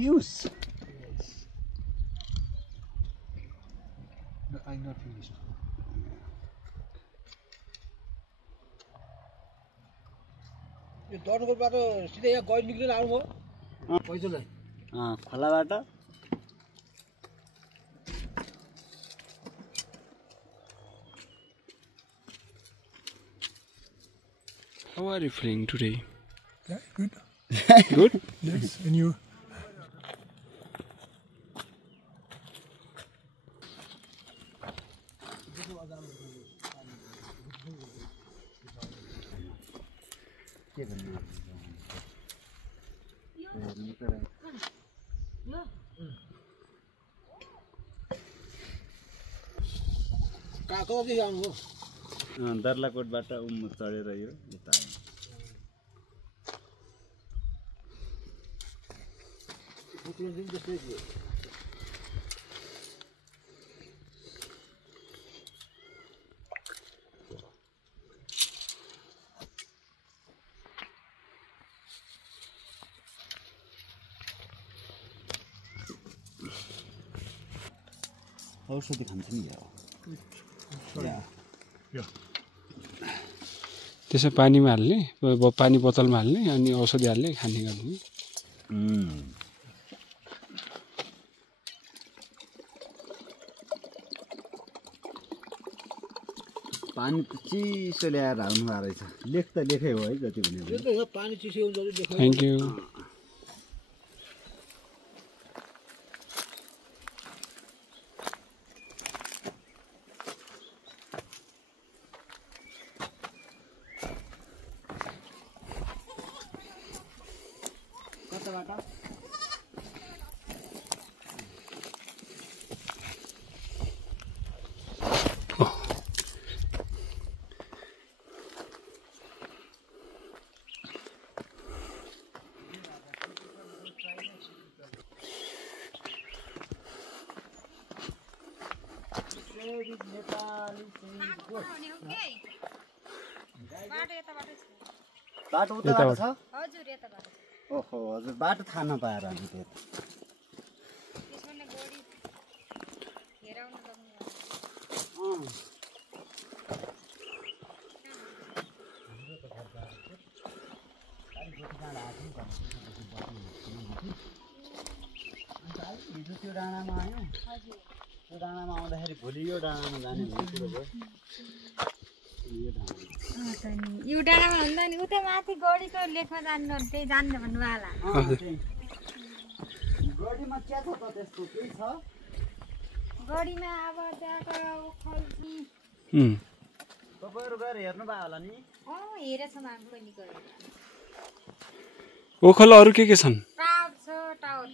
Pius. Yes. No, I'm not finished. यो दर्नुकोबाट सिधै यहाँ गएर निक्लेर आउनुभयो पैदलै खोलाबाट How are you feeling today? Yeah, good. Good? Yes, and you? के भन्नु कतादेखि आउनुभयो दर्लाकोटबाट चढेर यो यता आयो औषधि खान्छ नि त्यसो पानीमा हाल्ने पानी बोतलमा हाल्ने अनि औषधि हाल्ने खाने गर्ने पानी चिसो ल्याएर हाल्नु भएको रहेछ लेख त लेखै हो है जति भने पानी चिसो हुन्छ थ्याङ्क यू बाटो उताबाट छ हजुर यताबाट ओहो हजुर बाटो थाहा नपाएर हामी त त्यो डाँडामा आयो त्यो डाँडामा आउँदाखेरि भोलि यो डाँडामा जाने यो डाँडामा भन्दा नि उता माथि गडीको लेखमा जानु त्यही जान्नु भन्नुभयो गडीमा के छ त त्यस्तो केही छ गडीमा अब त्यहाँको ओखल तपाईँहरू गएर हेर्नु भयो होला नि हेरेछौँ हामी पनि गएर ओखल अरू के छन् टावर छ टावर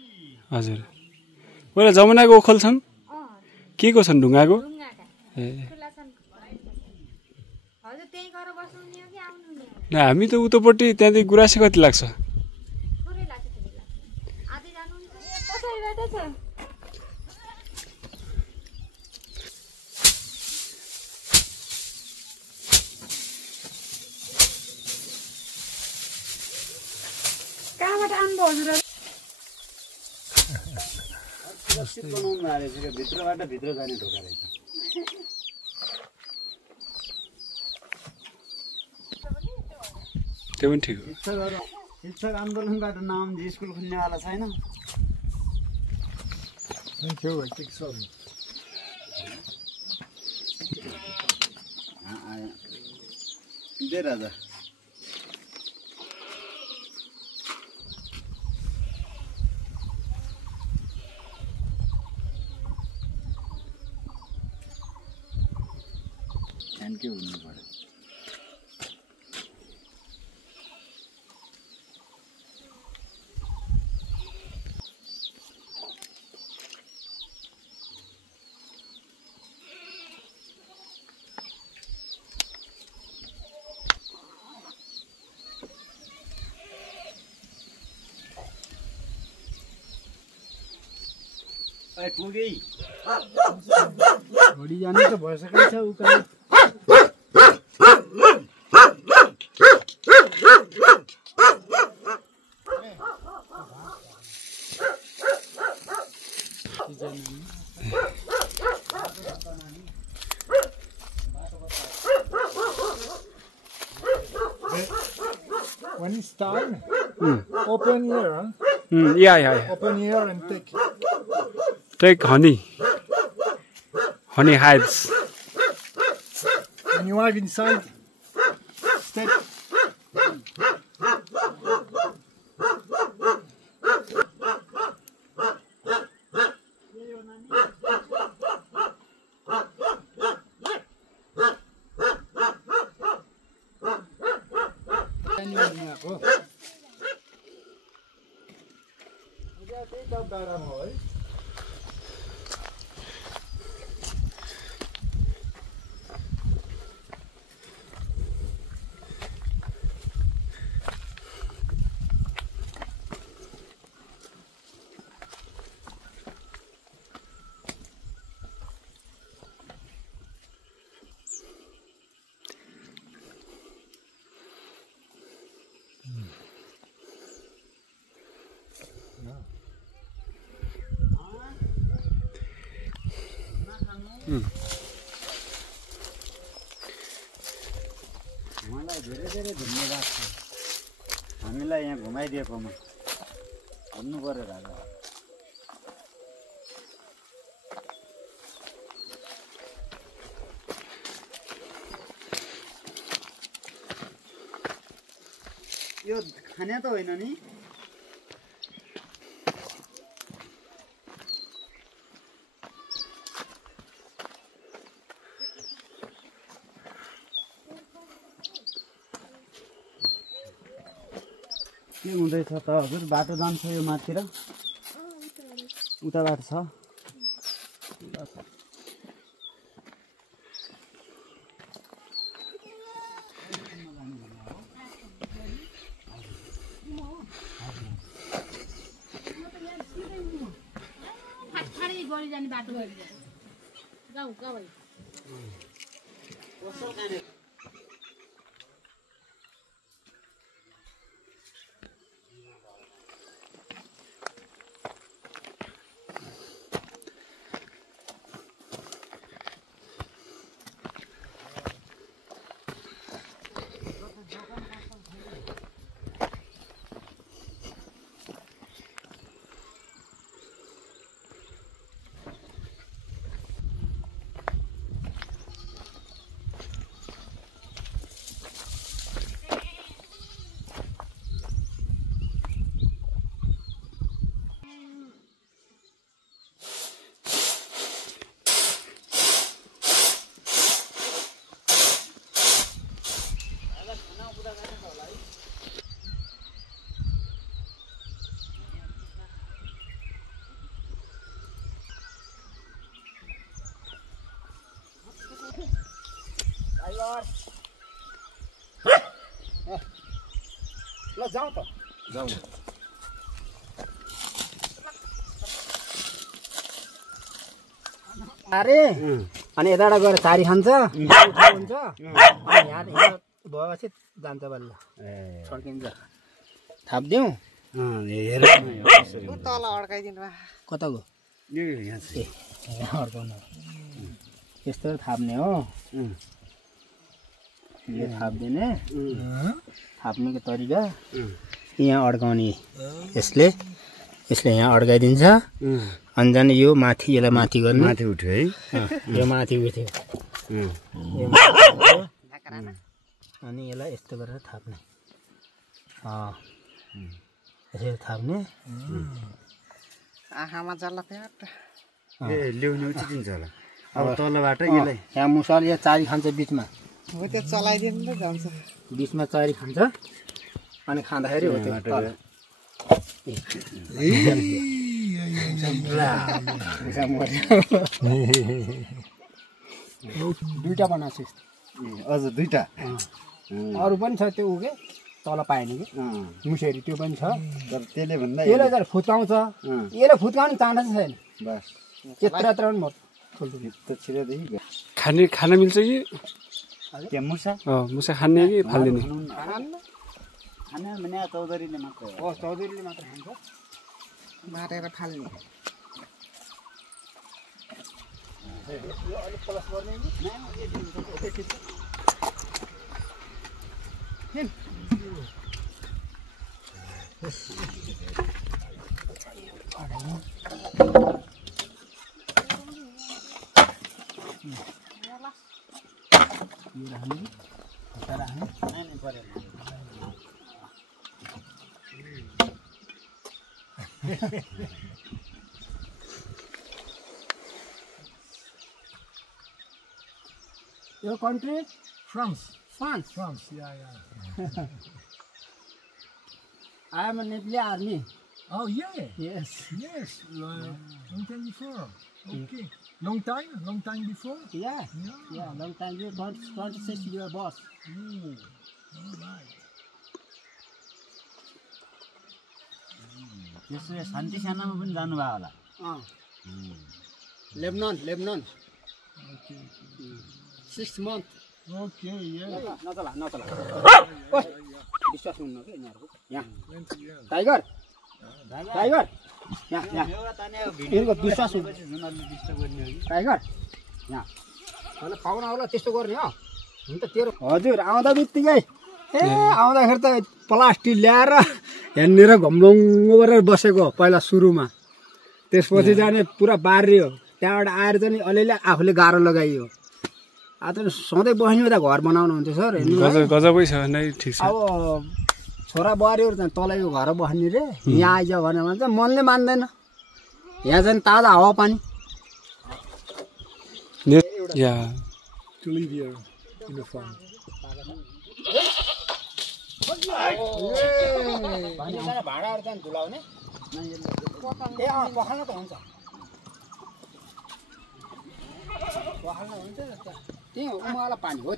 हजुर पहिला जमुनाको ओखल छन् के को छन् ढुङ्गाको ए हजुर त्यही गरेर बस्नु नि हो कि आउनु नि न हामी त उतोपट्टि त्यहाँदेखि गुराँसे कति लाग्छ थोरै लाग्छ तिमीलाई आधी जानु नि पछाडिबाट छ कहाँबाट आउनु हजुर बनाउनु भएको रहेछ भित्रबाट भित्र जाने ढोका रहेछ त्यो पनि ठिक हो शिक्षक आन्दोलनबाट नाम स्कुल खुल्नेवाला छैन Thank you, I think so. They Raja thank you हुनु पर्यो पुगेँ घडी जाने त भइसकेको छ उकालो When it's time, open here, huh? Yeah. Open here and take. Take honey. Honey hives. When you arrive inside, step. मलाई धेरै धेरै धन्यवाद छ हामीलाई यहाँ घुमाइदिएकोमा भन्नु पर्यो राजा यो खाने त होइन नि के हुँदैछ त हजुर बाटो जान्छ यो माथितिर उता बाटो छ ल जाऊ त जाऊ अरे अनि यताबाट गएर तारी खान्छ हुन्छ अनि यहाँ भएपछि जान्छ बल्ल छड्किन्छ थाप्दिउँ तल अड्काइदिनु कताको यहाँ अड्काउनु यस्तो थाप्ने हो यो थाप्दिने थाप्नेको तरिका यहाँ अड्काउने यसले यहाँ अड्काइदिन्छ अनि जाने यो माथि यसलाई माथि गर्नु माथि उठ्यो है यो माथि उठ्यो अनि यसलाई यस्तो गरेर थाप्ने यसरी थाप्ने आँखामा जल्ला ए ल्याउनु उचिन्छ होला अब तलबाट यसलाई यहाँ मुसल यहाँ चारी खान्छ बिचमा हो त्यो चलाइदिनु त जान्छ बिचमा चारी खान्छ अनि खाँदाखेरि हो त्यो दुईटा बनाएको छु हजुर दुईटा अरू पनि छ त्यो उके तल पाएन कि मुसेरी त्यो पनि छ तर त्यसले भन्दा त्यसले त फुत्काउँछ यसले फुत्काउने चान्स छैन बस यत्र पनि म ठुल्ठुलो छिरेदेखि खाना मिल्छ कि के मुसा मुसा खाने कि फाल्दिने खाने भने चौधरीले मात्र हो चौधरीले मात्र खान्छ मारेर फाल्ने Your country? France. France. France, yeah. I am a Nepali army. Oh, yeah. Yes. Yes. Long time before. Okay. Long time before? Yeah. Long time. You 26 year boss. Oh, all right. त्यसो शान्ति सेनामा पनि जानुभयो होला Lebanon. 6 months. Okay, yeah. नचला विश्वास हुन्न के यिनीहरुको यहाँ tiger यहाँ यिनीहरुको विश्वास हुन्न टाइगर यहाँ अनि पाउनाहरुलाई त्यस्तो गर्ने हो हुन त तेरो हजुर आउँदा बित्तिकै आउँदाखेरि त प्लास्टिक ल्याएर हेर्नेर घम्लङ्गो गरेर बसेको पहिला सुरुमा त्यसपछि जाने पुरा बारियो त्यहाँबाट आएर चाहिँ अलिअलि आफूले गाह्रो लगाइयो आज सधैँ बस्ने त घर बनाउनु हुन्थ्यो सर गजबै छ नै ठिक छ अब छोरा बुहारीहरू चाहिँ तलैको घर बस्ने रे यहाँ आइज भनेर भन्छ मनले मान्दैन यहाँ चाहिँ ताजा हावापानी या To live here in the farm. भाँडाहरू चाहिँ धुलाउने ए पखाल्न त हुन्छ पखाल्न हुन्छ त्यही हो उमाला पानी हो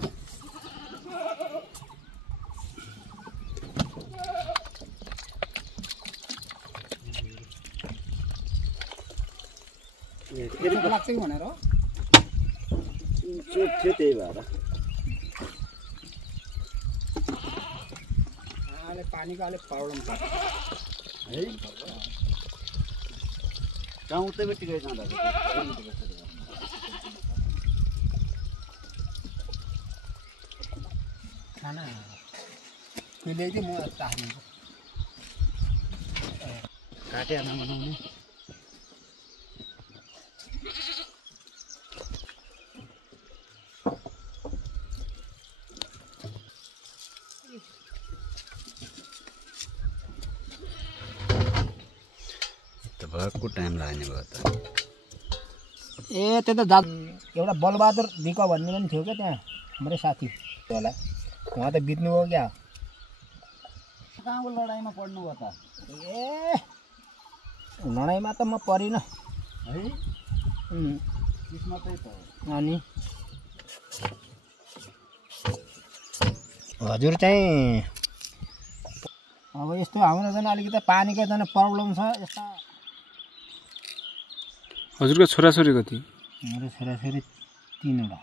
त्यो लाग्छ कि भनेर हो चोट थियो त्यही भएर अहिले पानीको अलिक प्रब्लम छ है गाउँ उतैमा टिकै जाँदा खाना त्यसले चाहिँ म चाहन्छु काटेर नबनाउने भक्कु टाइम लाग्ने भयो त ए त्यो त जा एउटा बलबहादुर बिक भन्ने पनि थियो क्या त्यहाँ हाम्रै साथी होला उहाँ त बित्नुभयो क्या कहाँको लडाइँमा पड्नु भयो त ए लडाइँमा त म परिनँ है किस्मतै त अनि हजुर चाहिँ अब यस्तो हाम्रो चाहिँ अलिकति पानीको चाहिँ प्रब्लम छ यस्ता हजुरको छोराछोरी कति मेरो छोराछोरी 3 वटा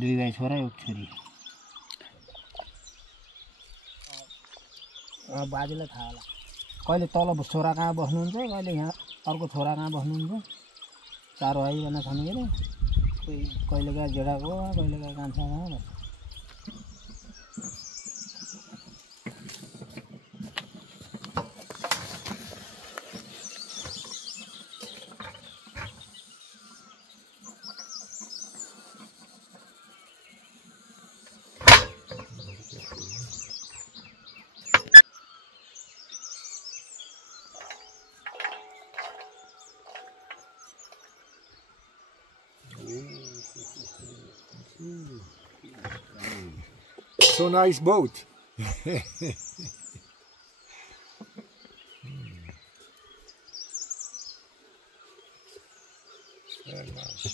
2 भाइ छोरा 1 छोरी बाजेलाई थाहा होला कहिले तल छोरा कहाँ बस्नुहुन्छ कहिले यहाँ अर्को छोरा कहाँ बस्नुहुन्छ 4 भाइजना छन् के अरे कहिले कहाँ जेठाको कहिले कहाँ कान्छा कहाँ बस्छ So nice boat. Very nice.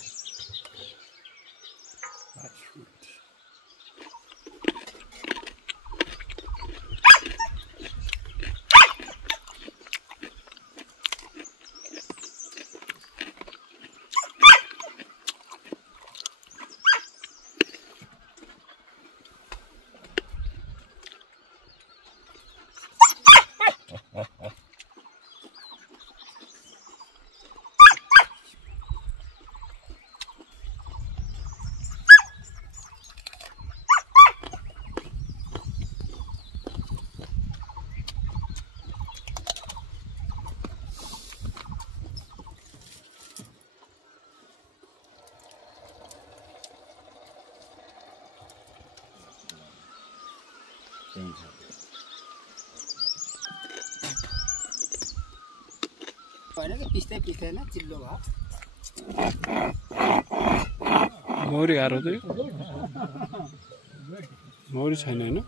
That's fruit. चाहिन्छ होइन कि पिस्दैन चिल्लो भयो मौरी गाह्रो चाहिँ मौरी छैन होइन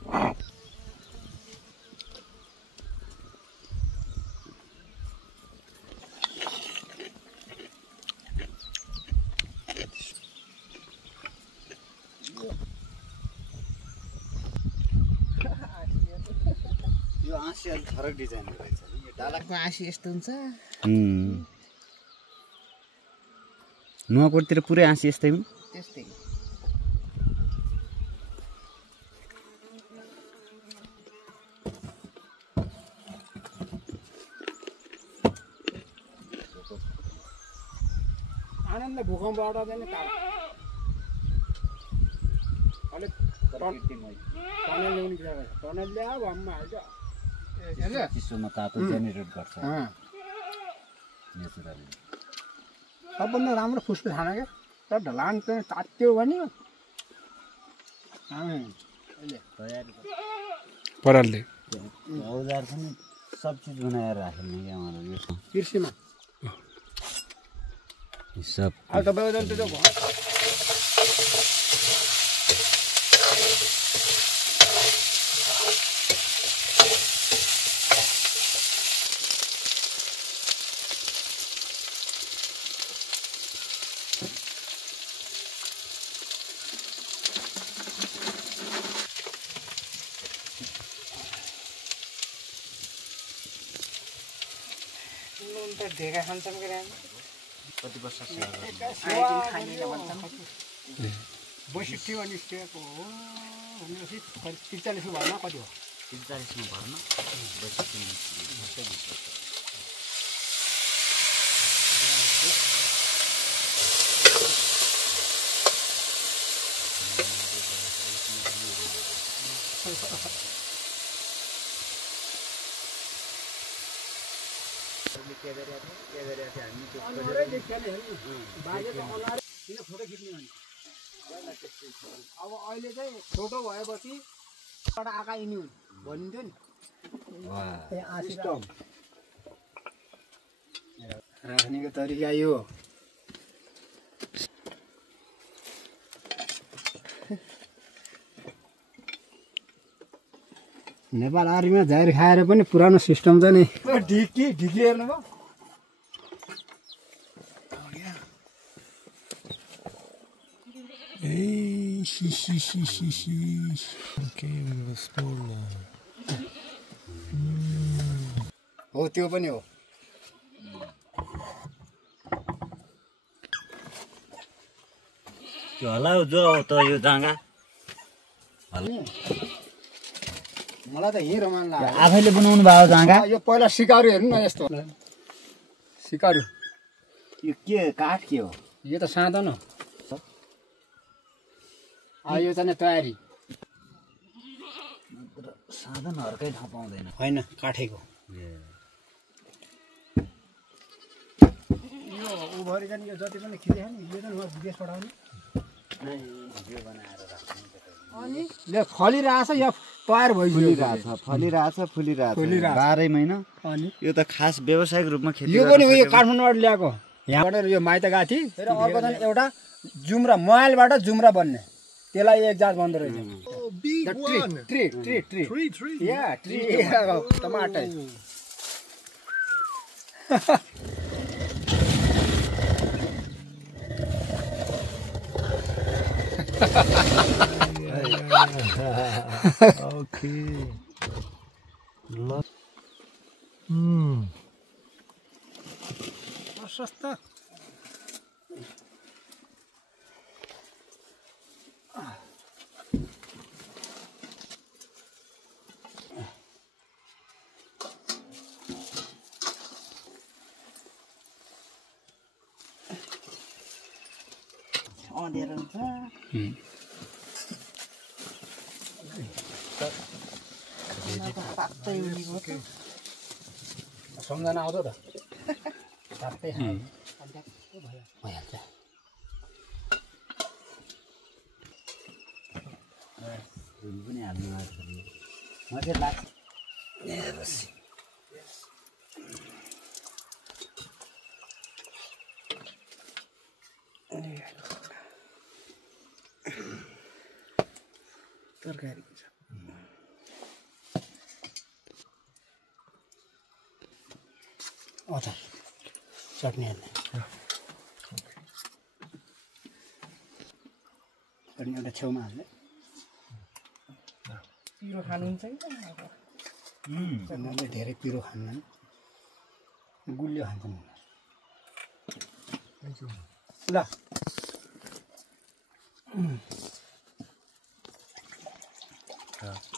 यो आँसी अलिक फरक डिजाइनको रहेछ यो डालाको आँसी यस्तो हुन्छ नुवाकोटतिर पुरै आँसी यस्तै हुन् त्यस्तै आनन्द भूकम्पबाट चाहिँ टाढा अलिक टनल ल्याउने कुरा गर्छ टनल ल्यायो भममा हाल्छ चिसोमा तातो जेनेरेट गर्छ नेचुरली सबभन्दा राम्रो फुस्को खाना क्या तर ढलान चाहिँ तात्यो भने तयारी परालले औजार पनि सब चिज बनाएर राखेन क्या उहाँहरू यो कृषिमा सब अब तपाईँको जस्तो त्यो भयो ढेका खान्छन् कि कति वर्ष सेवा गर्नु? खाइदिन भन्छन् 62 अनि स्टेको हो भनेपछि 43 भरमा कति हो 43 मा भर्न 62 फोटो खिच्ने भने अब अहिले चाहिँ छोटो भएपछि आँखा यिनी हुन् भनिन्थ्यो नि सिस्टम राख्नेको तरिका यो नेपाल आर्मीमा झार खाएर पनि पुरानो सिस्टम चाहिँ नि ढिकी हेर्नुभयो हो त्यो पनि हो त्यो होला जो त यो जाँगा मलाई त यही रमाइलो लाग्यो आफैले बनाउनु भएको जाँगा यो पहिला सिकारु हेर्नु न यस्तो सिकारु यो के काठ के हो यो त साधन हो यो चाहिँ तयारी साधनहरूकै थाहा पाउँदैन होइन काठेको यो उभरी चाहिँ यो जति पनि खिचेको नि यो चाहिँ विदेश पठाउने ले फलिरहेछ या तयार भइरहेछ फलिरहेछ बाह्रै महिना अनि यो त खास व्यावसायिक रूपमा खेती यो पनि हो यो काठमाडौँबाट ल्याएको यहाँबाट यो माइत गएको थिएँ र अर्को चाहिँ एउटा जुम्रा मोबाइलबाट जुम्रा बन्ने त्यसलाई एक जात भन्दो रहेछ ट्री टमाटर Okay. प्रशस्त अँधेरो हुन्छ तातै उनीको त सम्झना आउँछ त तातै भइहाल्छ पनि हाल्नु मजे लाग्छ तरकारी अचार चटनी हाल्ने चटनी एउटा छेउमा हाल्ने पिरो खानुहुन्छ कि उनीहरूले धेरै पिरो खान्नन् गुलियो खान्छन् ल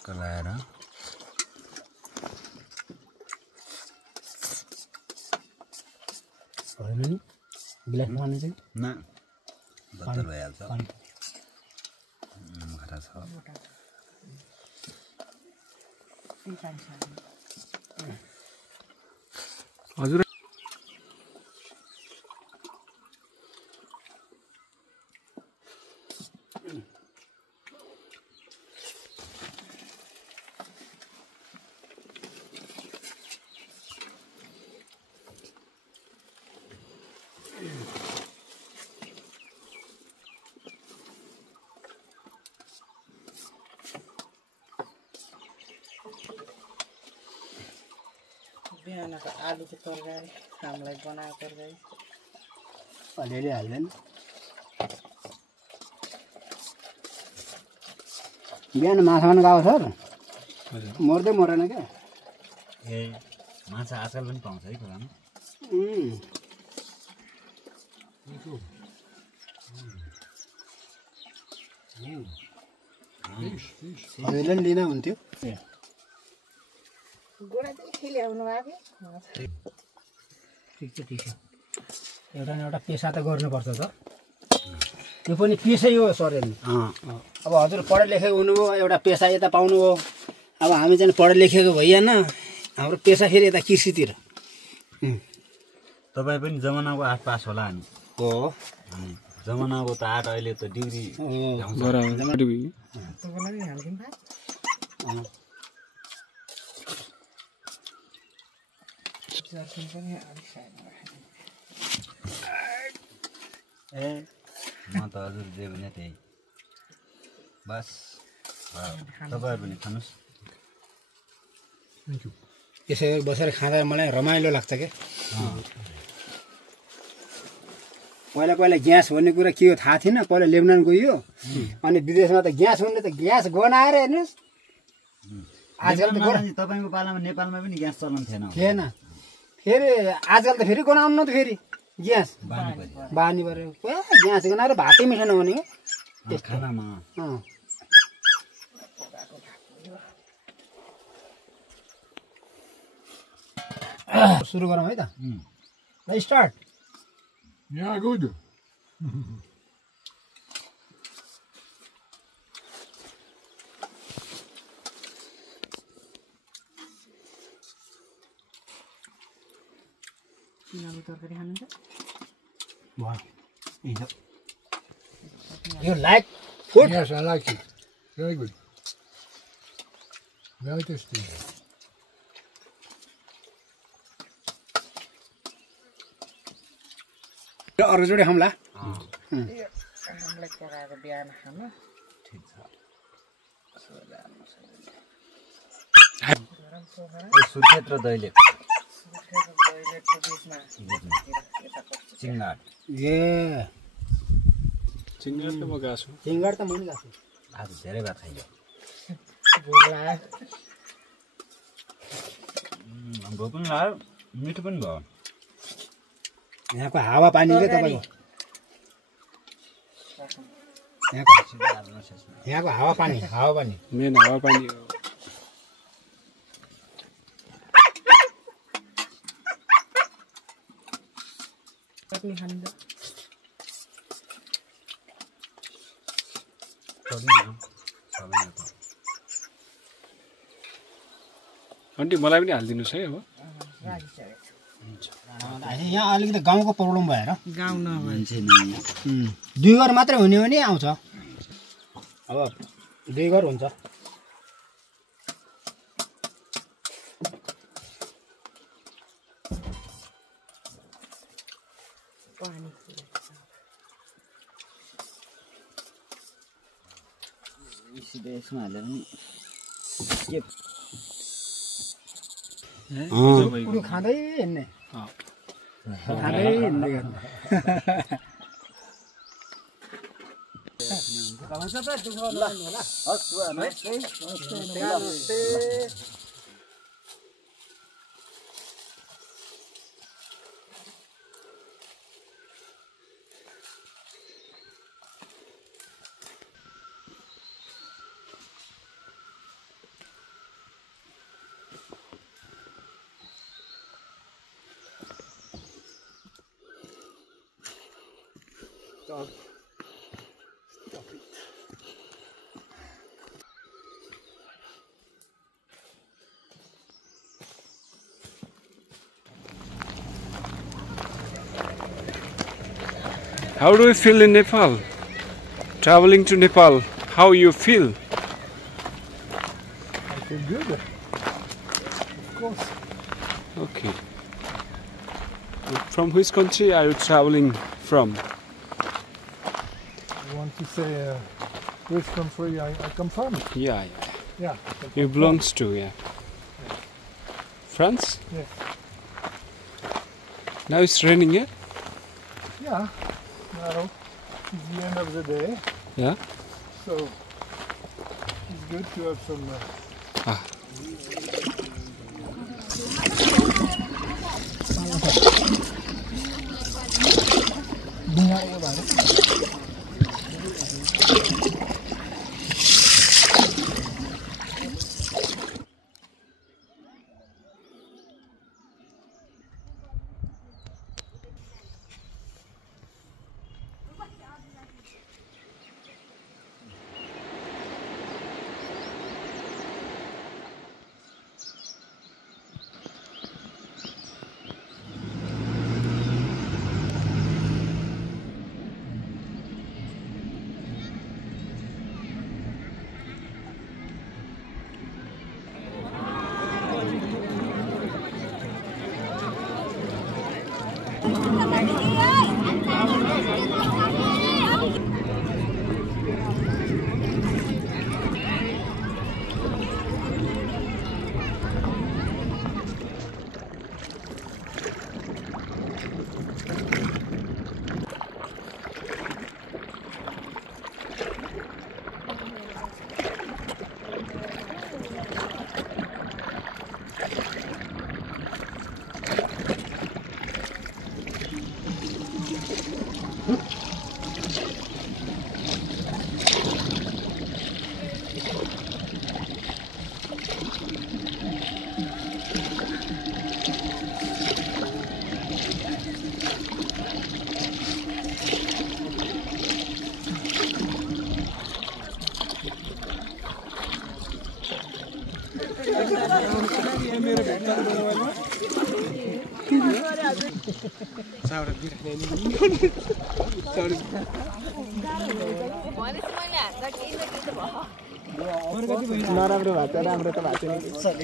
कलाएर होइन नि गिलास खाने चाहिँ न बत्तल भइहाल्छ खरा छ हजुर बिहानको आलुको तरकारी हामीलाई बनाएको तरकारी अलिअलि हाल्दैन बिहान माछा खानु गएको सर मर्दै मरेन क्या ए माछा आजकल पनि पाउँछ है खोलामा हजुरले पनि लिन हुन्थ्यो गोडा चाहिँ खेल्याउनु भएको ठिक छ एउटा न एउटा पेसा त गर्नुपर्छ त त्यो पनि पेसै हो सर अब हजुर पढे लेखेको हुनुभयो एउटा पेसा यता पाउनुभयो अब हामी चाहिँ पढे लेखेको भइएन हाम्रो पेसा फेरि यता कृषितिर तपाईँ पनि जमानाको 8 पास होला नि हो जमानाको त 8 अहिले त डिग्री ए म त हजुर जे भने त्यही बस तपाईँ पनि खानुहोस् यसो बसेर खाँदा मलाई रमाइलो लाग्छ क्या पहिला पहिला ग्यास भन्ने कुरा के हो थाहा थिएन पहिला लेबनान गइयो अनि विदेशमा त ग्यास भन्ने त ग्यास गनाएर हेर्नुहोस् आजकल त तपाईँको पालामा नेपालमा पनि ग्यास चलन थिएन फेरि आजकल त फेरि गनाउनु न त फेरि ग्यास बानी पऱ्यो ग्यास गनाएर भातै मिठो नहुने क्या खानामा सुरु गरौँ है त ल स्टार्ट Yeah, good. तरकारी खानुहुन्छ You like food? Yes, I like it. Very good. Very tasty. अर्कोचोटि खाउँला हामीलाई पकाएको बिहान खानु सुर्खेत र दैलेख चिङ्गाड ए चिङ्गाड त म गएको छु चिङ्गाड त म पनि गएको छु आज धेरै भात खाइयो भोक पनि लाग्यो मिठो पनि भयो यहाँको हावा पानी चाहिँ तपाईँको यहाँको हावा पानी मेन हावा पानी हो चटनी खानुहुन्छ आन्टी मलाई पनि हालिदिनुहोस् है अब यहाँ अलिकति गाउँको प्रब्लम भएर गाउँ मान्छे 2 घर मात्रै हुने हो नि आउँछ अब 2 घर हुन्छ सिधै यसमा हालेर पनि के उडु खाँदै हिँड्ने खाँदै हिँड्दै गर्ने How do you feel in Nepal? Traveling to Nepal, how you feel? I feel good. Of course. Okay. From which country are you traveling from? I want to say which country I come from. Yeah. Yeah. You belongs to, yeah. France? Yes. Now it's raining, yeah? Yeah. Now it's the end of the day, Yeah? so it's good to have some. नराम्रो भएको छ राम्रो त भएको छैन